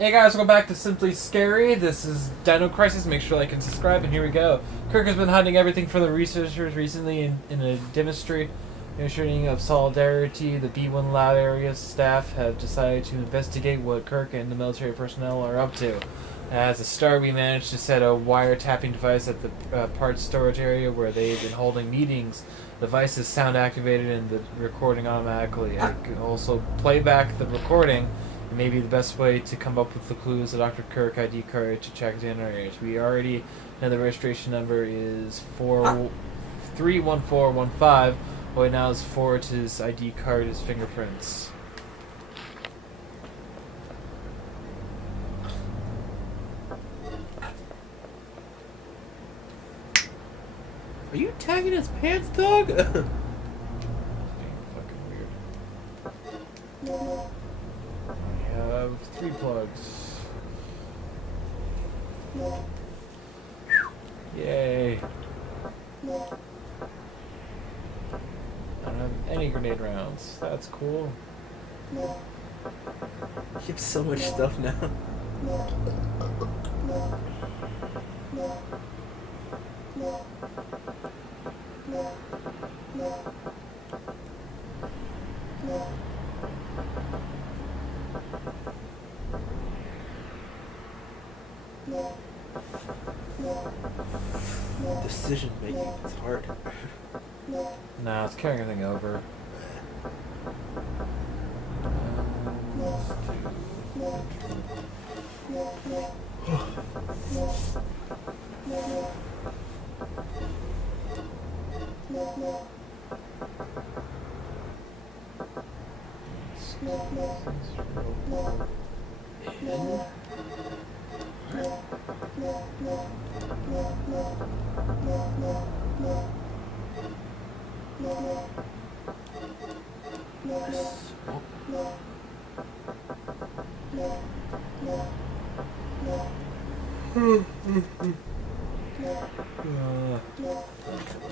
Hey guys, welcome back to Simply Scary. This is Dino Crisis. Make sure to like and subscribe, and here we go. Kirk has been hiding everything from the researchers recently in a demonstrating of solidarity. The B1 Lab area staff have decided to investigate what Kirk and the military personnel are up to. As a start, we managed to set a wiretapping device at the parts storage area where they've been holding meetings. The device is sound activated and the recording automatically. I can also play back the recording. Maybe the best way to come up with the clue is the Dr. Kirk ID card to check generators. We already know the registration number is 31415. What now is forward to his ID card is fingerprints. Are you tagging his pants, dog? Fucking weird. I have 3 plugs. Yay. I don't have any grenade rounds. That's cool. You have so much stuff now. Decision making is hard. Nah, it's carrying everything over.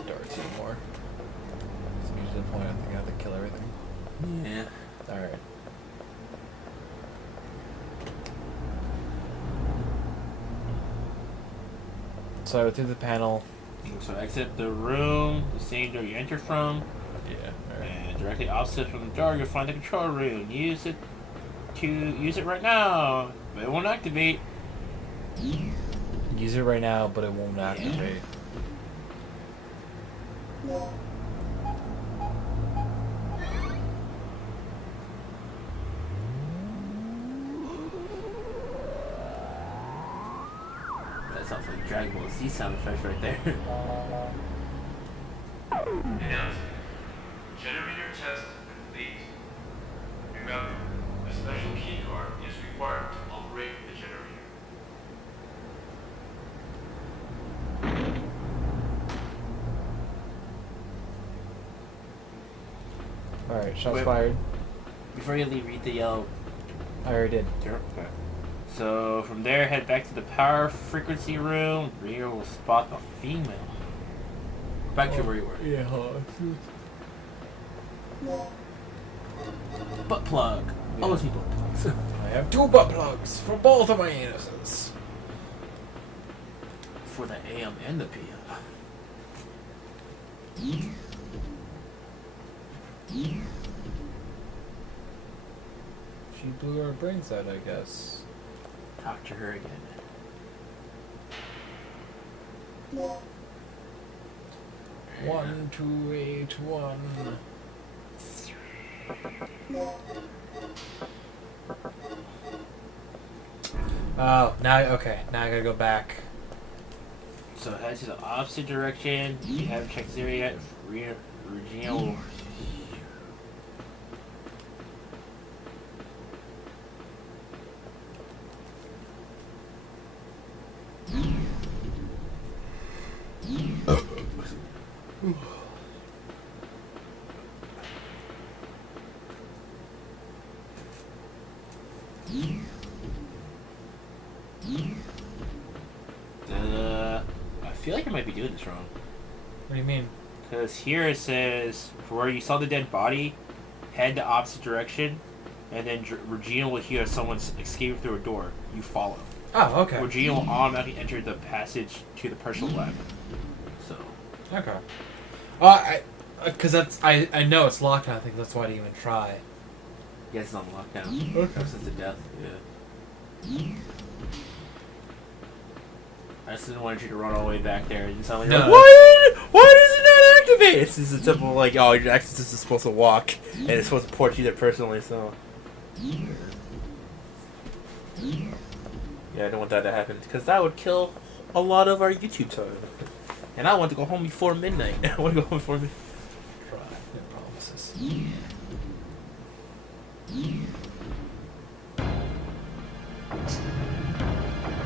Darts anymore. It's usually the point I think I have to kill everything. Yeah. Alright. So through the panel. So exit the room, the same door you entered from. Yeah. Alright. And directly opposite from the door, you'll find the control room. Use it right now, but it won't activate. Use it right now, but it won't activate. That sounds like Dragon Ball Z sound effects right there. Announcement. Generator test complete. Remember, a special key card is required to operate the generator. Alright, shots Wait. fired. Before you leave, read the yellow. I already did. Okay. So from there, head back to the power frequency room. Rear will spot a female. Back to where you were. Yeah. Butt plug. Yeah. Always need butt plugs. I have 2 butt plugs for both of my anuses. For the AM and the PM. She blew her brains out, I guess. Talk to her again. One, 2, 8, 1. Oh, now okay. Now I gotta go back. So head to the opposite direction. You haven't checked this area yet. Regional. I feel like I might be doing this wrong. What do you mean? Because here it says, for where you saw the dead body, head the opposite direction. and then Regina will hear someone escape through a door. You follow. Oh, okay. Regina will automatically enter the passage to the personal lab. So. Okay. Because I know it's locked, and I think that's why I didn't even try it. Yes, it's on lockdown. Okay. Since the death. Yeah. I just didn't want you to run all the way back there and suddenly No. like, why does it not activate? It's just a simple like, oh, your access is supposed to walk and it's supposed to port you there personally. So. Yeah, I don't want that to happen because that would kill a lot of our YouTube time. And I want to go home before midnight. I want to go home before midnight. Try. No promises.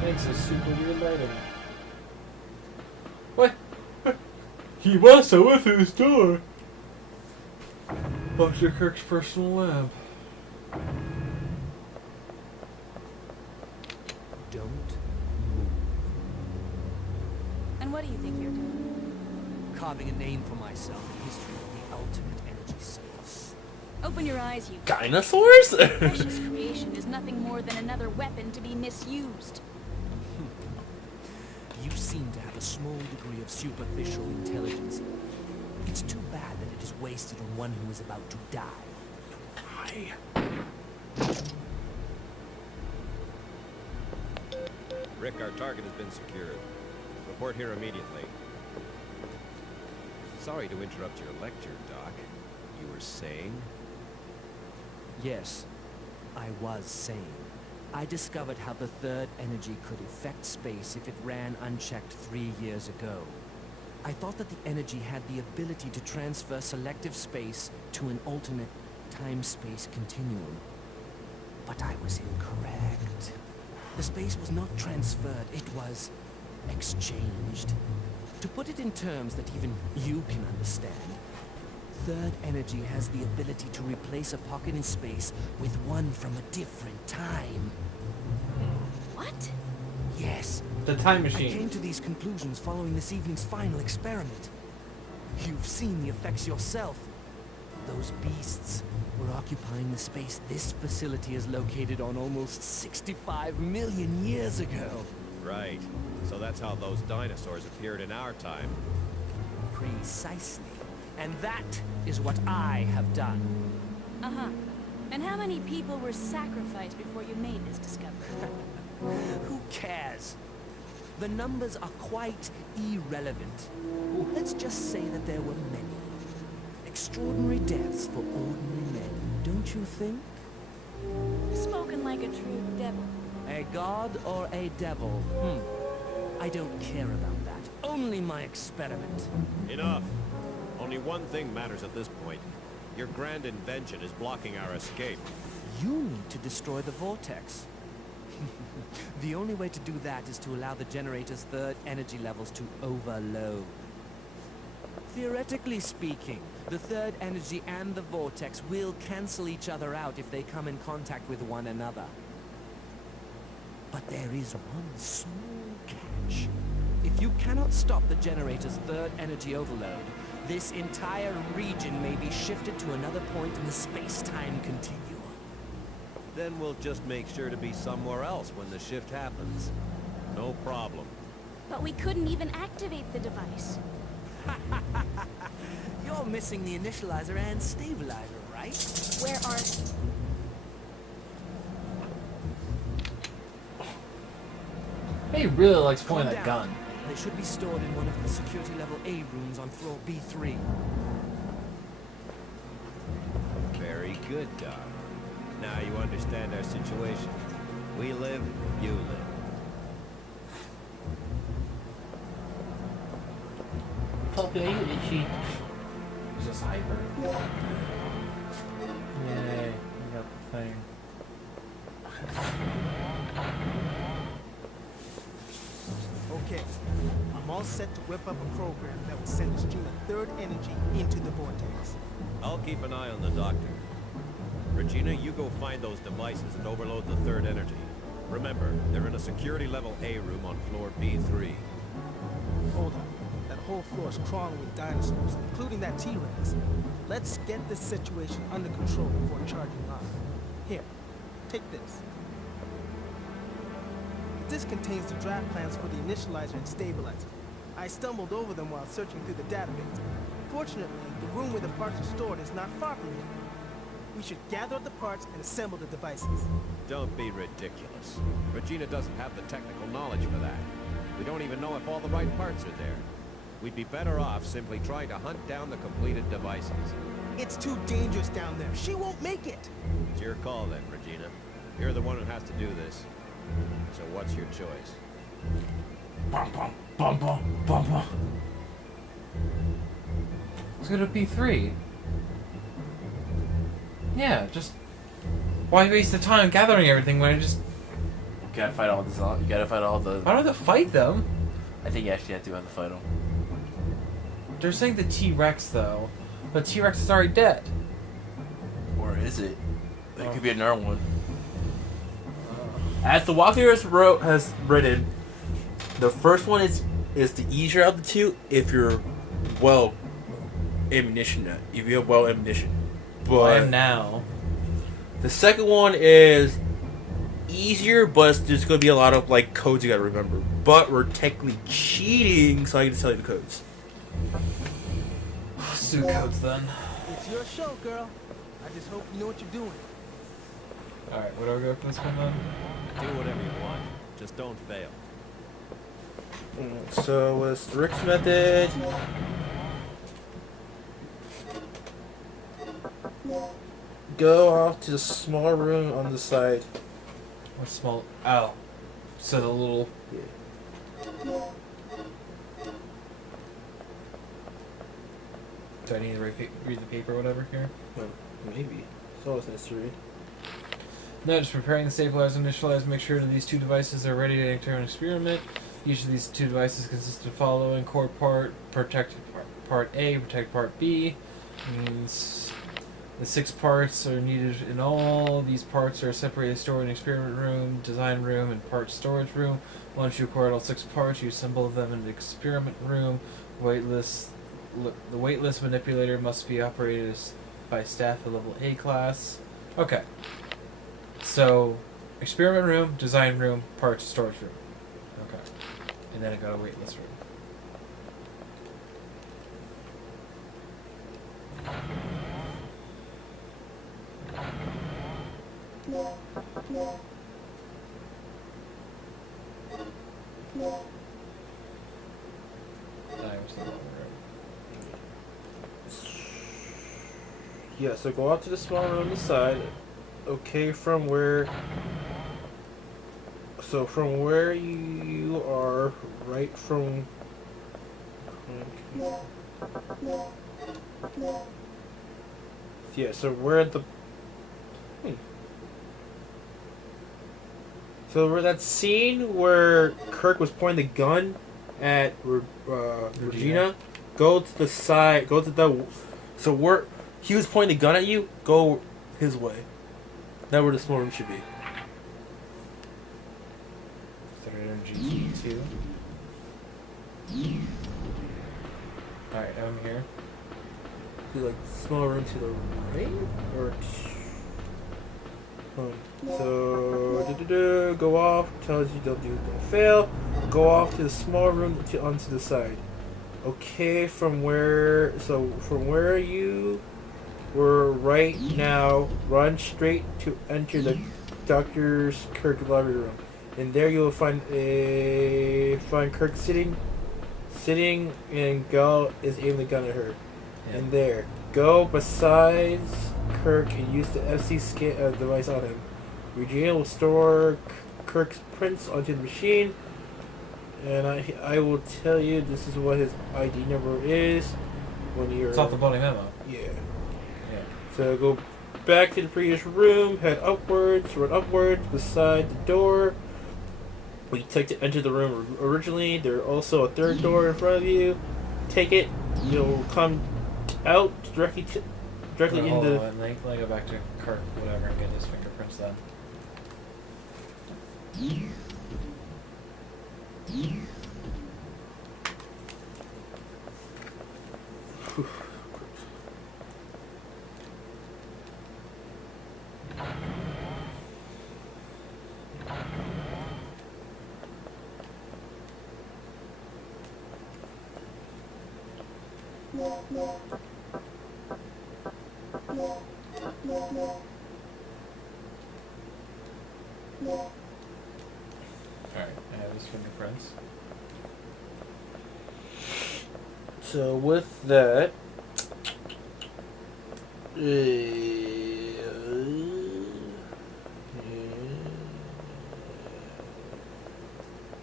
Makes a super weird lighting. What? He must have went through this door. Dr. Kirk's personal lab. Don't move. And what do you think you're doing? Carving a name for myself in history of the ultimate energy source. Open your eyes, you. Dinosaurs? Precious creation is nothing more than another weapon to be misused. You seem to have a small degree of superficial intelligence. It's too bad that it is wasted on one who is about to die. Rick, our target has been secured. Report here immediately. Sorry to interrupt your lecture, Doc. You were saying? Yes, I was saying. I discovered how the third energy could affect space if it ran unchecked 3 years ago. I thought that the energy had the ability to transfer selective space to an alternate time-space continuum. But I was incorrect. The space was not transferred, it was exchanged. To put it in terms that even you can understand, third energy has the ability to replace a pocket in space with one from a different time. What? Yes. The time I machine. came to these conclusions following this evening's final experiment. You've seen the effects yourself. Those beasts were occupying the space this facility is located on almost 65 million years ago. Right. So that's how those dinosaurs appeared in our time. Precisely. And that is what I have done. Uh-huh. And how many people were sacrificed before you made this discovery? Who cares? The numbers are quite irrelevant. Let's just say that there were many. Extraordinary deaths for ordinary men, don't you think? Spoken like a true devil. A god or a devil? I don't care about that. Only my experiment. Enough. Only one thing matters at this point. Your grand invention is blocking our escape. You need to destroy the vortex. The only way to do that is to allow the generator's third energy levels to overload. Theoretically speaking, the third energy and the vortex will cancel each other out if they come in contact with one another. But there is one small catch. If you cannot stop the generator's third energy overload, this entire region may be shifted to another point in the space-time continuum. Then we'll just make sure to be somewhere else when the shift happens. No problem. But we couldn't even activate the device. You're missing the initializer and stabilizer, right? Where are... He really likes pointing Calm that down. gun. They should be stored in one of the security level A rooms on floor B3. Very good, Doc. Now you understand our situation. We live, you live. Okay, itchy. It's just hyper. Yay, we got the thing. Okay, I'm all set to whip up a program that will send a stream of third energy into the vortex. I'll keep an eye on the doctor. Regina, you go find those devices and overload the third energy. Remember, they're in a security level A room on floor B3. Hold on. That whole floor is crawling with dinosaurs, including that T-Rex. Let's get this situation under control before charging on. Here, take this. This contains the draft plans for the initializer and stabilizer. I stumbled over them while searching through the database. Fortunately, the room where the parts are stored is not far from here. We should gather up the parts and assemble the devices. Don't be ridiculous. Regina doesn't have the technical knowledge for that. We don't even know if all the right parts are there. We'd be better off simply trying to hunt down the completed devices. It's too dangerous down there. She won't make it. It's your call then, Regina. You're the one who has to do this. So what's your choice? Bum, bum, bum, bum, bum, bum. Let's go to P3. Yeah, just... Why waste the time gathering everything when I just... You gotta fight all this. You gotta fight all the. I don't have to fight them. I think you actually have to fight them. They're saying the T-Rex, though. But T-Rex is already dead. Or is it? It could be another one. As the walkthrough has written, the first one is the easier of the two if you're well ammunition. If you have well ammunition. But I am now. the second one is easier, but there's going to be a lot of like codes you got to remember. But we're technically cheating, so I can tell you the codes. Suit codes then. It's your show, girl. I just hope you know what you're doing. Alright, where do I go for this one then? Do whatever you want. Just don't fail. So what's Rick's method? Go off to the small room on the side. What small... Oh. So the little... Do I need to read the paper or whatever here? Well, maybe. It's always nice to read. No, just preparing the stabilizer and initializer. Make sure that these two devices are ready to enter an experiment. Each of these two devices consists of the following: core part, protect part A, protect part B. Means the 6 parts are needed in all. These parts are separated, stored in experiment room, design room, and parts storage room. Once you acquired all 6 parts, you assemble them in the experiment room. The weightless manipulator must be operated by staff at level A class. Okay. So, experiment room, design room, parts storage room. Okay. And then I got a weightless room. Yeah, so go out to the small room on the side. Okay, from where... So from where you are, right from... Yeah, so where the... So where that scene where Kirk was pointing the gun at Regina, go to the side, go to the... So where he was pointing the gun at you, go his way. That's where the small room should be. Third energy 2. Alright, I'm here. Do like small room to the right? Or... So, go off, tells you don't fail. Go off to the small room onto the side. Okay, from where you were right now, run straight to enter the Dr. Kirk lobby room. And there you'll find Kirk sitting and Gal is aiming the gun at her. Yeah. And there. Go besides Kirk and use the FC scan device on him. Regina will store Kirk's prints onto the machine, and I will tell you this is what his ID number is when you're... It's off the bloody memo. Yeah. So go back to the previous room, head upwards, run upwards, beside the door. We take to enter the room originally. There's also a third door in front of you. Take it. You'll come out directly into... Let me go back to Kirk, whatever, and get his fingerprints then. Alright, I have his fingerprints. So with that,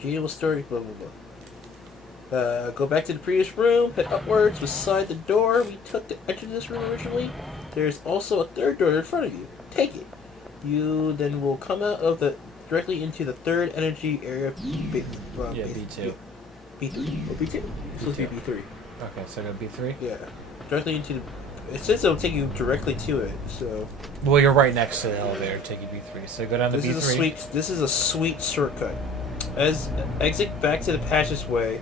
Gino story, blah blah blah. Go back to the previous room, head upwards beside the door we took to enter this room originally. There's also a third door in front of you. Take it. You then will come out of the directly into the third energy area. Yeah, B2. B3. Oh, B2? It's supposed to be B3. Okay, so go B3? Yeah. Directly into the... It says it'll take you directly to it, so... Well, you're right next to the elevator, take you B3. So go down to B3. This is a sweet shortcut. Exit back to the passageway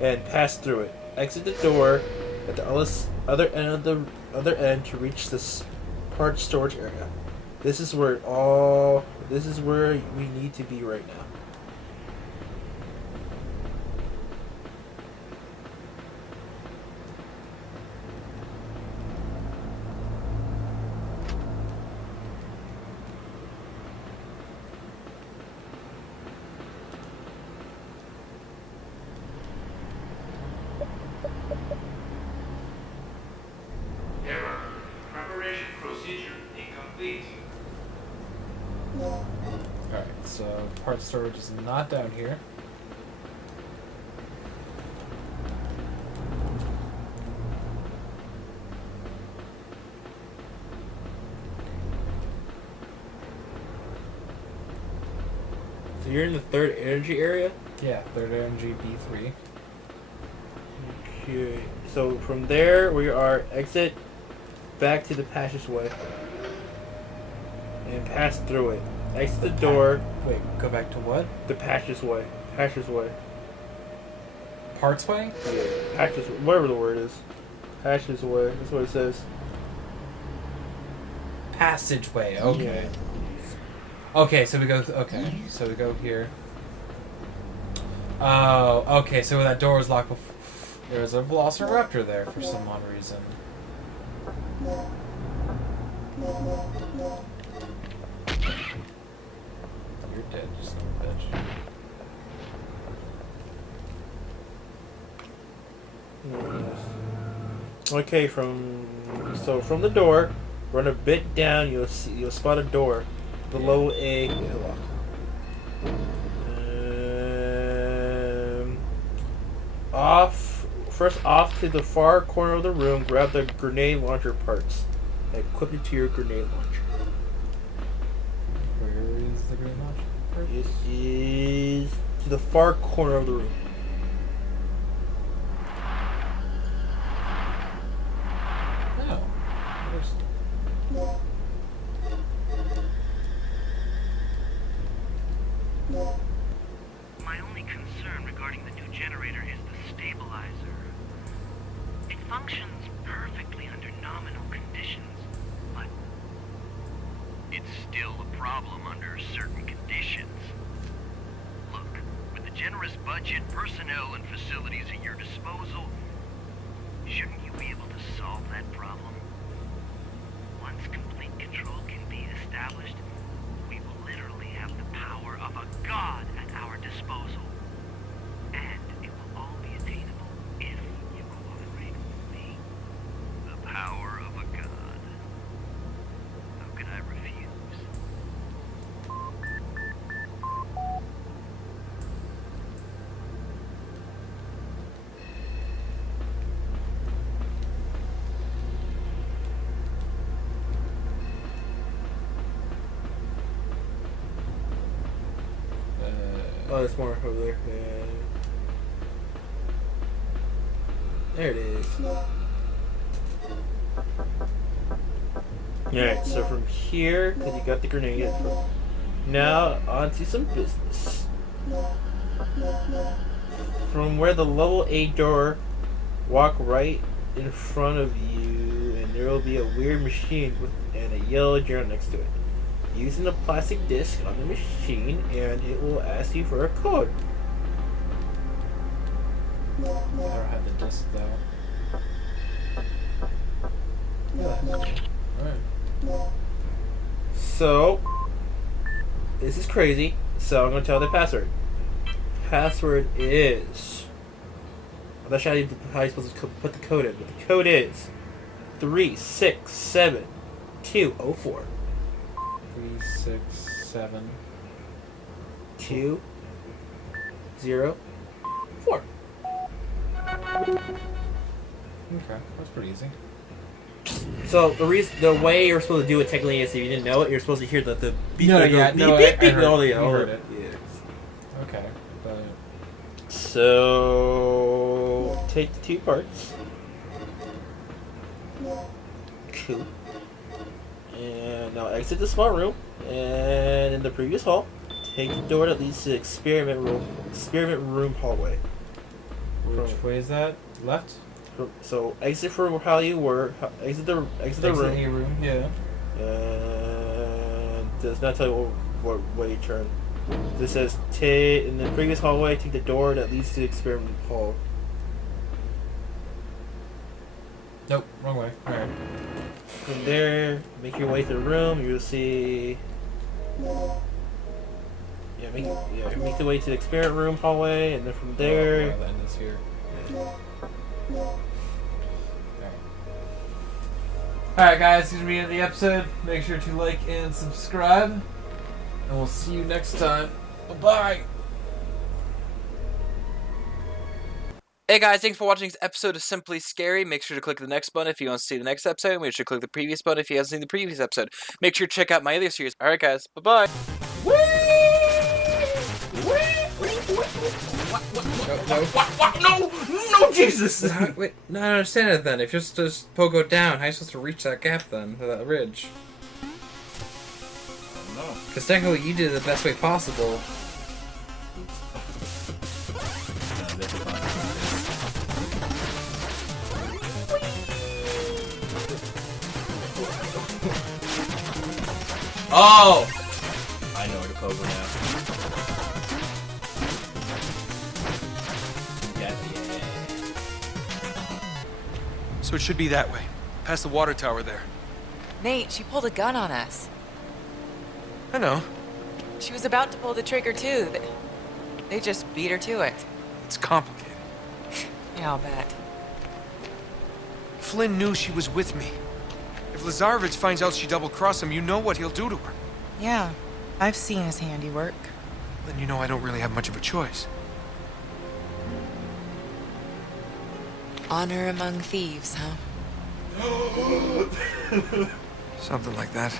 and pass through it. Exit the door at the other end to reach this parts storage area. This is where we need to be right now. Error. Preparation procedure incomplete. Alright, so part storage is not down here. So you're in the third energy area? Yeah, third energy B3. Okay. So from there we are exit back to the passageway and pass through it. Exit the door. Wait, go back to what? The passageway. Passageway. Partsway? Yeah. Passageway. Whatever the word is. Passageway. That's what it says. Passageway, okay. Okay, so we go so we go here. Oh, okay, so that door was locked before. There was a Velociraptor there for some odd reason. You're dead, you son of a bitch. Okay, from the door, run a bit down. You'll spot a door below a hillock. Off to the far corner of the room, grab the grenade launcher parts and equip it to your grenade launcher. Where is the grenade launcher? It is to the far corner of the room. No. My only concern regarding the new generator is the stabilizer. It functions perfectly under nominal conditions, but it's still a problem under certain conditions. Look, with the generous budget, personnel, and facilities at your disposal, shouldn't you be able to solve that problem? Once complete control can be established, we will literally have the power of a god at our disposal. And it will all be attainable if you cooperate with me. The power of a god. How can I refuse? Oh, there's more over there. Yeah. There it is. Alright, so from here, because you got the grenade, now onto some business. From where the level 8 door, walk right in front of you, and there will be a weird machine and a yellow journal next to it. Using a plastic disc on the machine, and it will ask you for a code. I never had the disc though. So, this is crazy. So I'm gonna tell the password. Password is. I'm not sure how you're supposed to put the code in, but the code is 367204. 367204. Okay, that's pretty easy. So the way you're supposed to do it technically is if you didn't know it, you're supposed to hear the beep. No, beep, yeah, beep, no, beep, I beep, heard all it. the You heard it. Yeah. Okay, but So take the 2 parts. Cool. And now exit the small room, and in the previous hall, take the door that leads to the experiment room hallway. which way is that? Left? So exit from how you were. Exit the room. A room, yeah. And does not tell you what way you turn. This says in the previous hallway, take the door that leads to the experiment hall. Nope, wrong way. Alright. From there, make your way to the room. You'll see. Make the way to the experiment room hallway, and then from there. Oh, the end is here. Alright guys, this is gonna be the end of the episode. Make sure to like and subscribe. And we'll see you next time. Bye-bye! Hey guys, thanks for watching this episode of Simply Scary. Make sure to click the next button if you want to see the next episode. Make sure to click the previous button if you haven't seen the previous episode. Make sure to check out my other series. Alright guys, bye-bye! No, Jesus! Wait, no, I don't understand it then. If you're supposed to pogo down, how are you supposed to reach that gap then? To that ridge? No. Because technically you did it the best way possible. Oh! I know where to pogo now. So it should be that way. Past the water tower there. Nate, she pulled a gun on us. I know. She was about to pull the trigger, too. They just beat her to it. It's complicated. Yeah, I'll bet. Flynn knew she was with me. If Lazarevich finds out she double-crossed him, you know what he'll do to her. Yeah, I've seen his handiwork. Then you know I don't really have much of a choice. Honor among thieves, huh? Something like that.